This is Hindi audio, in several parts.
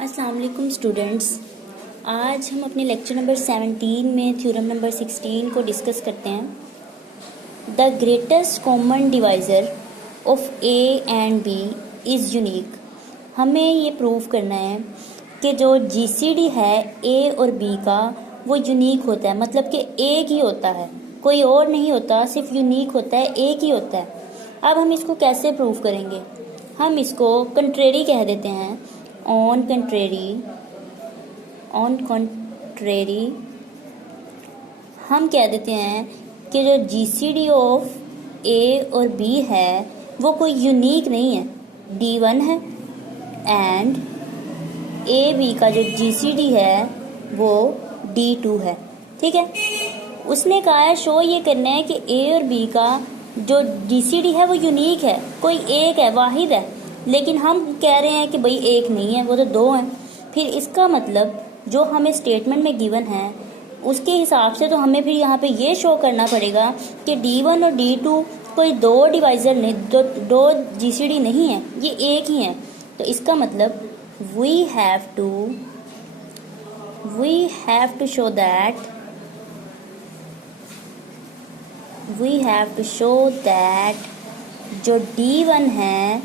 अस्सलाम वालेकुम स्टूडेंट्स। आज हम अपने लेक्चर नंबर 17 में थ्योरम नंबर 16 को डिस्कस करते हैं। The greatest common divisor of A and B is unique. हमें ये प्रूव करना है कि जो जीसीडी है ए और बी का वो यूनिक होता है, मतलब कि एक ही होता है, कोई और नहीं होता, सिर्फ यूनिक होता है, एक ही होता है। अब हम इसको कैसे प्रूव करेंगे? हम इसको कंट्रेरी कह देते हैं। ऑन कंट्रेरी हम कह देते हैं कि जो जीसीडी ऑफ ए और बी है वो कोई यूनिक नहीं है, D1 है, एंड ए बी का जो जीसीडी है वो D2 है। ठीक है, उसने कहा है शो ये करना है कि ए और बी का जो जीसीडी है वो यूनिक है, कोई एक है, वाहिद है, लेकिन हम कह रहे हैं कि भाई एक नहीं है, वो तो दो हैं। फिर इसका मतलब जो हमें स्टेटमेंट में गिवन है उसके हिसाब से तो हमें फिर यहाँ पे ये शो करना पड़ेगा कि D1 और D2 कोई दो डिवाइजर नहीं, दो जीसीडी नहीं है, ये एक ही है। तो इसका मतलब we have to show that जो D1 है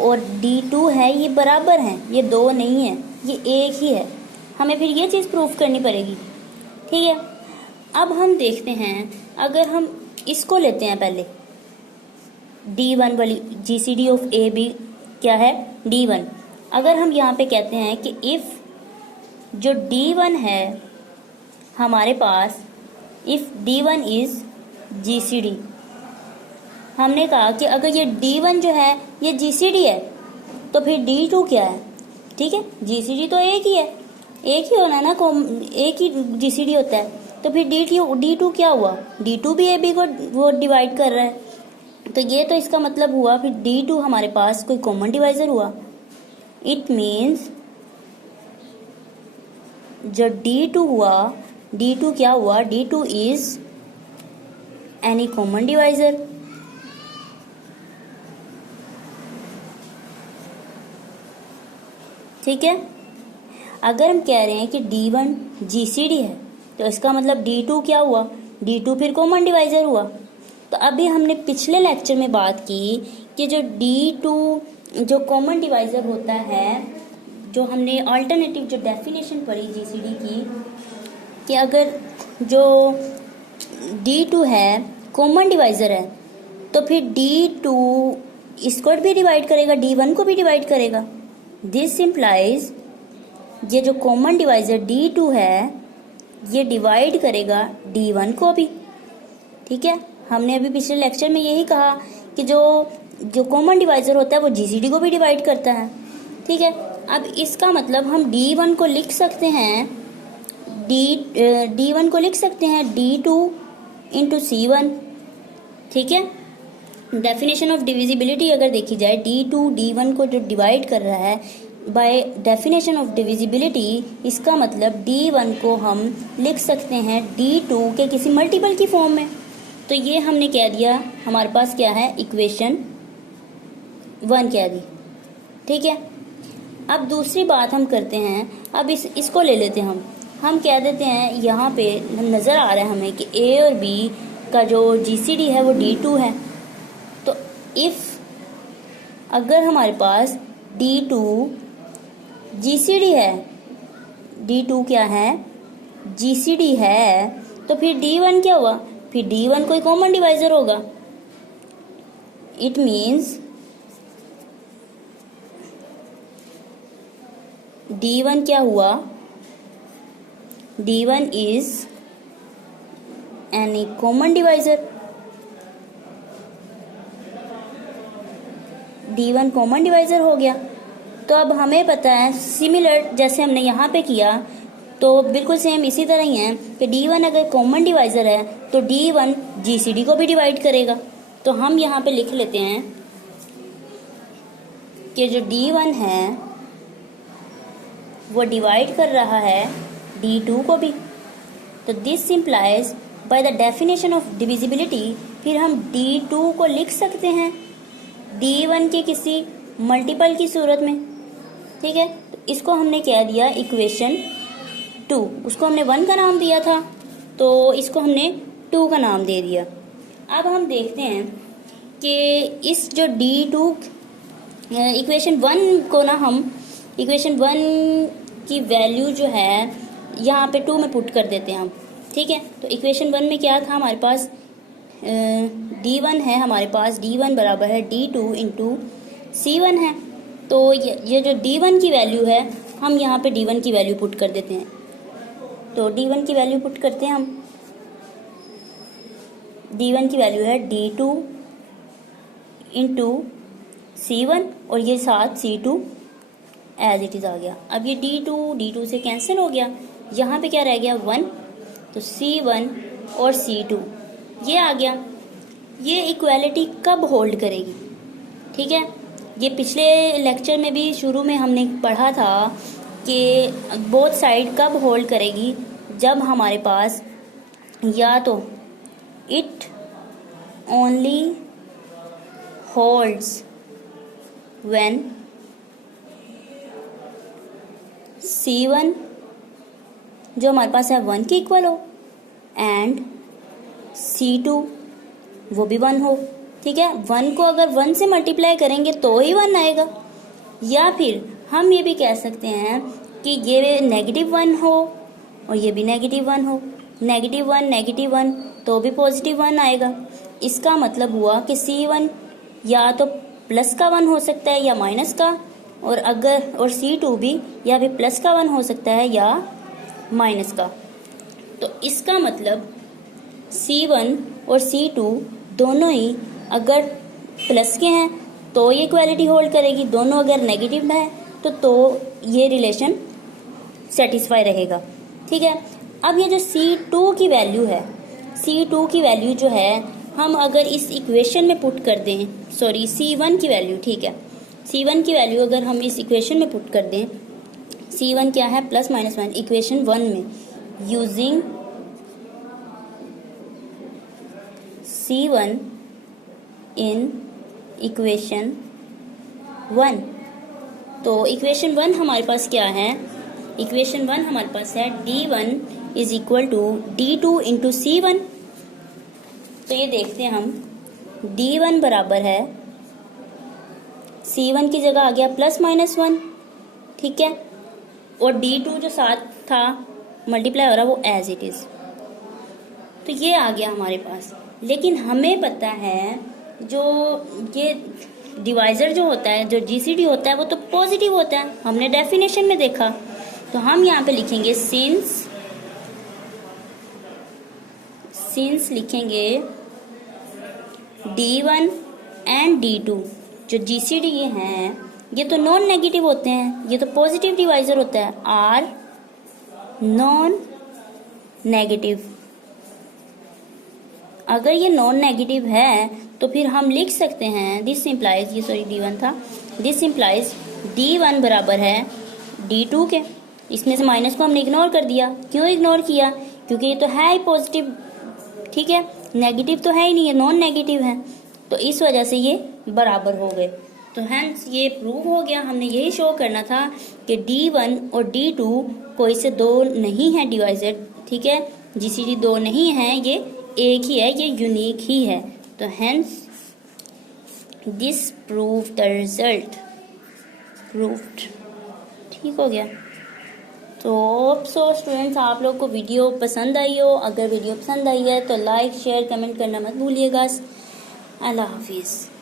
और D2 है ये बराबर हैं, ये दो नहीं है, ये एक ही है। हमें फिर ये चीज़ प्रूफ करनी पड़ेगी। ठीक है, अब हम देखते हैं, अगर हम इसको लेते हैं पहले, D1 वाली जीसीडी ऑफ ए बी क्या है? D1। अगर हम यहाँ पे कहते हैं कि इफ़ जो D1 है हमारे पास, इफ़ D1 इज़ जीसीडी, हमने कहा कि अगर ये D1 जो है ये जीसीडी है तो फिर D2 क्या है? ठीक है, जीसीडी तो एक ही है, एक ही होना है ना, एक ही जीसीडी होता है। तो फिर D2 क्या हुआ? D2 भी AB को वो डिवाइड कर रहा है, तो ये तो इसका मतलब हुआ फिर D2 हमारे पास कोई कॉमन डिवाइजर हुआ। इट मीन्स जो D2 हुआ, D2 क्या हुआ? D2 is any common divisor. ठीक है, अगर हम कह रहे हैं कि D1 जीसीडी है तो इसका मतलब D2 क्या हुआ? D2 फिर कॉमन डिवाइजर हुआ। तो अभी हमने पिछले लेक्चर में बात की कि जो D2 जो कॉमन डिवाइजर होता है, जो हमने अल्टरनेटिव जो डेफिनेशन पढ़ी जीसीडी की, कि अगर जो D2 है कॉमन डिवाइजर है तो फिर D2 इसको भी डिवाइड करेगा, D1 को भी डिवाइड करेगा। दिस इम्प्लाइज ये जो कॉमन डिवाइजर D2 है ये डिवाइड करेगा D1 को भी। ठीक है, हमने अभी पिछले लेक्चर में यही कहा कि जो कॉमन डिवाइजर होता है वो जीसीडी को भी डिवाइड करता है। ठीक है, अब इसका मतलब हम D1 को लिख सकते हैं, D1 को लिख सकते हैं D2 इंटू C1। ठीक है, डेफिनेशन ऑफ डिविजिबिलिटी अगर देखी जाए, D2 D1 को जो डिवाइड कर रहा है बाय डेफिनेशन ऑफ डिविजिबिलिटी, इसका मतलब D1 को हम लिख सकते हैं D2 के किसी मल्टीपल की फॉर्म में। तो ये हमने कह दिया, हमारे पास क्या है? इक्वेशन 1 कह दी। ठीक है, अब दूसरी बात हम करते हैं, अब इसको ले लेते हैं, हम कह देते हैं, यहाँ पे नज़र आ रहा है हमें कि A और B का जो जीसीडी है वो D2 है। तो इफ़ अगर हमारे पास D2 जीसीडी है, D2 क्या है? जीसीडी है, तो फिर D1 क्या हुआ? फिर D1 कोई कॉमन डिवाइजर होगा। इट मीन्स D1 क्या हुआ? D1 is any common divisor. D1 common divisor हो गया। तो अब हमें पता है, सिमिलर जैसे हमने यहाँ पे किया, तो बिल्कुल सेम इसी तरह ही है कि D1 अगर कॉमन डिवाइजर है तो D1 जीसीडी को भी डिवाइड करेगा। तो हम यहाँ पे लिख लेते हैं कि जो D1 है वो डिवाइड कर रहा है D2 को भी। तो this implies by the definition of divisibility, फिर हम D2 को लिख सकते हैं D1 के किसी मल्टीपल की सूरत में। ठीक है, तो इसको हमने क्या दिया, इक्वेशन 2। उसको हमने 1 का नाम दिया था, तो इसको हमने 2 का नाम दे दिया। अब हम देखते हैं कि इस जो D2 इक्वेशन 1 को ना हम इक्वेशन 1 की वैल्यू जो है यहाँ पे 2 में पुट कर देते हैं हम। ठीक है, तो इक्वेशन 1 में क्या था हमारे पास, D1 है हमारे पास, D1 बराबर है D2 इंटू C1 है। तो ये जो D1 की वैल्यू है हम यहाँ पे D1 की वैल्यू पुट कर देते हैं। तो D1 की वैल्यू पुट करते हैं हम। D1 की वैल्यू है D2 इंटू C1 और ये साथ C2 एज इट इज़ आ गया। अब ये D2 से कैंसिल हो गया, यहाँ पे क्या रह गया 1, तो C1 और C2 ये आ गया। ये इक्वालिटी कब होल्ड करेगी, ठीक है, ये पिछले लेक्चर में भी शुरू में हमने पढ़ा था कि बोथ साइड कब होल्ड करेगी, जब हमारे पास या तो it only holds when C1 जो हमारे पास है 1 के इक्वल हो एंड C2 वो भी 1 हो। ठीक है, 1 को अगर 1 से मल्टीप्लाई करेंगे तो ही 1 आएगा, या फिर हम ये भी कह सकते हैं कि ये -1 हो और ये भी -1 हो, -1 तो भी +1 आएगा। इसका मतलब हुआ कि C1 या तो प्लस का 1 हो सकता है या माइनस का, और C2 भी या फिर प्लस का 1 हो सकता है या माइनस का। तो इसका मतलब C1 और C2 दोनों ही अगर प्लस के हैं तो ये इक्वालिटी होल्ड करेगी, दोनों अगर नेगेटिव है तो ये रिलेशन सेटिस्फाई रहेगा। ठीक है, अब ये जो C2 की वैल्यू है, C2 की वैल्यू जो है हम अगर इस इक्वेशन में पुट कर दें, सॉरी C1 की वैल्यू, ठीक है, C1 की वैल्यू अगर हम इस इक्वेशन में पुट कर दें, C1 क्या है +-1 इक्वेशन 1 में, यूजिंग C1 इन इक्वेशन 1। तो इक्वेशन 1 हमारे पास क्या है, इक्वेशन 1 हमारे पास है D1 is equal to D2 into C1। तो ये देखते हैं हम, D1 बराबर है C1 की जगह आ गया +-1, ठीक है, और D2 जो साथ था मल्टीप्लाई हो रहा वो एज इट इज़, तो ये आ गया हमारे पास। लेकिन हमें पता है जो ये डिवाइज़र जो होता है, जो GCD होता है, वो तो पॉजिटिव होता है, हमने डेफिनेशन में देखा। तो हम यहाँ पे लिखेंगे सिंस लिखेंगे D1 एंड D2 जो GCD ये हैं, ये तो नॉन नेगेटिव होते हैं, ये तो पॉजिटिव डिवाइज़र होता है, आर नॉन नेगेटिव। अगर ये नॉन नेगेटिव है तो फिर हम लिख सकते हैं दिस इम्प्लाइज, ये सॉरी D1 था, दिस इम्प्लाइज D1 बराबर है D2 के। इसमें से माइनस को हमने इग्नोर कर दिया। क्यों इग्नोर किया, क्योंकि ये तो है ही पॉजिटिव, ठीक है, नेगेटिव तो है ही नहीं, ये नॉन नेगेटिव है, तो इस वजह से ये बराबर हो गए। तो हेंस ये प्रूव हो गया। हमने यही शो करना था कि D1 और D2 कोई से दो नहीं है डिवाइजर, ठीक है, GCD दो नहीं है, ये एक ही है, ये यूनिक ही है। तो hence this prove the result proved. ठीक हो गया। तो होप सो स्टूडेंट्स आप लोग को वीडियो पसंद आई हो। अगर वीडियो पसंद आई है तो लाइक शेयर कमेंट करना मत भूलिएगा। अल्लाह हाफिज़।